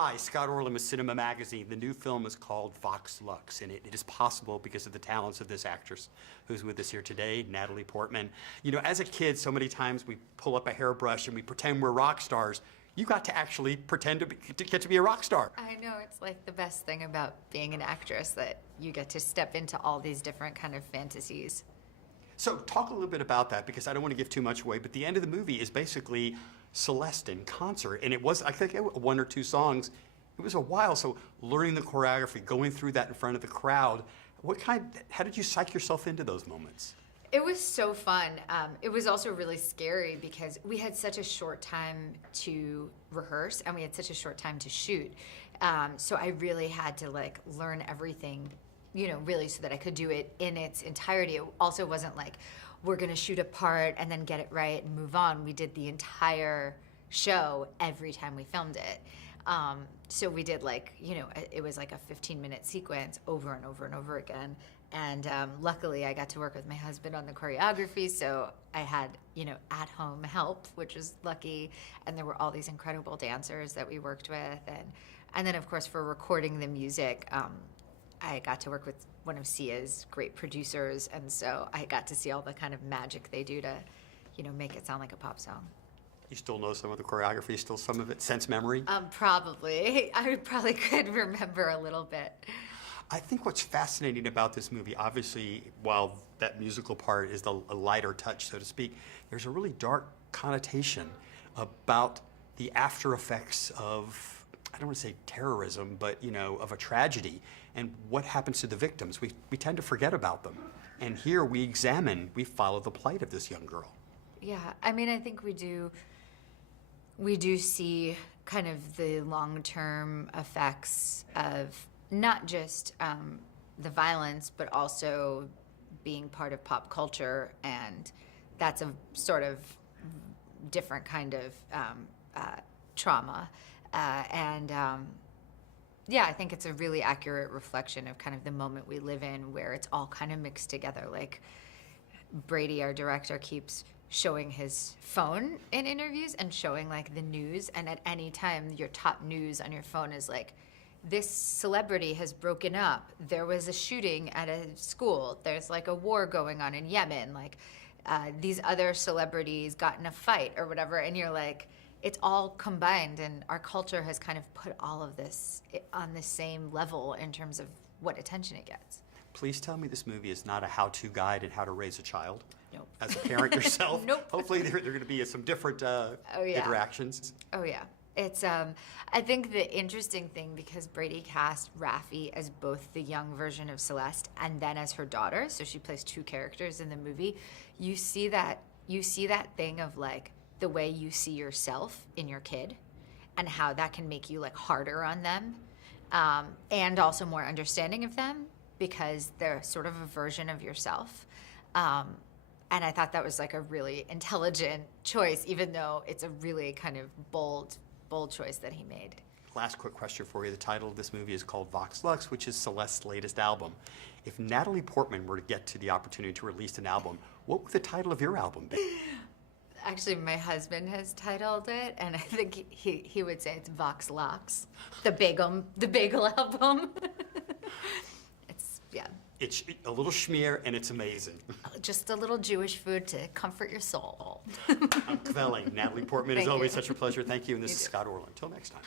Hi, Scott Orlin with CINEMA-Magazin. The new film is called Vox Lux, and it is possible because of the talents of this actress who's with us here today, Natalie Portman. You know, as a kid, so many times we pull up a hairbrush and we pretend we're rock stars. You got to actually pretend to get to be a rock star. I know, it's like the best thing about being an actress, that you get to step into all these different kind of fantasies. So talk a little bit about that, because I don't want to give too much away, but the end of the movie is basically Celeste in concert, and it was, I think, one or two songs. It was a while, so learning the choreography, going through that in front of the crowd, how did you psych yourself into those moments? It was so fun. It was also really scary because we had such a short time to rehearse and we had such a short time to shoot. So I really had to like learn everything, you know, really so that I could do it in its entirety. It also wasn't like, we're gonna shoot a part and then get it right and move on. We did the entire show every time we filmed it. So we did like, you know, it was like a 15-minute sequence over and over and over again. And luckily I got to work with my husband on the choreography, so I had, you know, at-home help, which was lucky. And there were all these incredible dancers that we worked with. And then of course for recording the music, I got to work with one of Sia's great producers, and so I got to see all the kind of magic they do to, you know, make it sound like a pop song. You still know some of the choreography, still some of it, sense memory? Probably. I probably could remember a little bit. I think what's fascinating about this movie, obviously, while that musical part is a lighter touch, so to speak, there's a really dark connotation about the after effects of, I don't want to say terrorism, but, you know, of a tragedy, and what happens to the victims. We tend to forget about them. And here we follow the plight of this young girl. Yeah, I mean, I think we do see kind of the long-term effects of not just the violence, but also being part of pop culture, and that's a sort of different kind of trauma. Yeah, I think it's a really accurate reflection of kind of the moment we live in, where it's all kind of mixed together. Like Brady, our director, keeps showing his phone in interviews and showing like the news, and at any time your top news on your phone is like, this celebrity has broken up, there was a shooting at a school, there's like a war going on in Yemen, like these other celebrities got in a fight or whatever, and you're like, it's all combined, and our culture has kind of put all of this on the same level in terms of what attention it gets. Please tell me this movie is not a how-to guide in how to raise a child. Nope. As a parent yourself. Nope. Hopefully there are going to be some different interactions. Oh yeah. It's, I think the interesting thing, because Brady cast Raffi as both the young version of Celeste and then as her daughter, so she plays two characters in the movie, you see that thing of like the way you see yourself in your kid and how that can make you like harder on them, and also more understanding of them because they're sort of a version of yourself. And I thought that was like a really intelligent choice, even though it's a really kind of bold choice that he made. Last quick question for you. The title of this movie is called Vox Lux, which is Celeste's latest album. If Natalie Portman were to get to the opportunity to release an album, what would the title of your album be? Actually, my husband has titled it, and I think he would say it's Vox Lux, the bagel album. Yeah. It's a little schmear, and it's amazing. Just a little Jewish food to comfort your soul. I'm Kvelling. Natalie Portman, as always, such a pleasure. Thank you, and this is too. Scott Orlin. Until next time.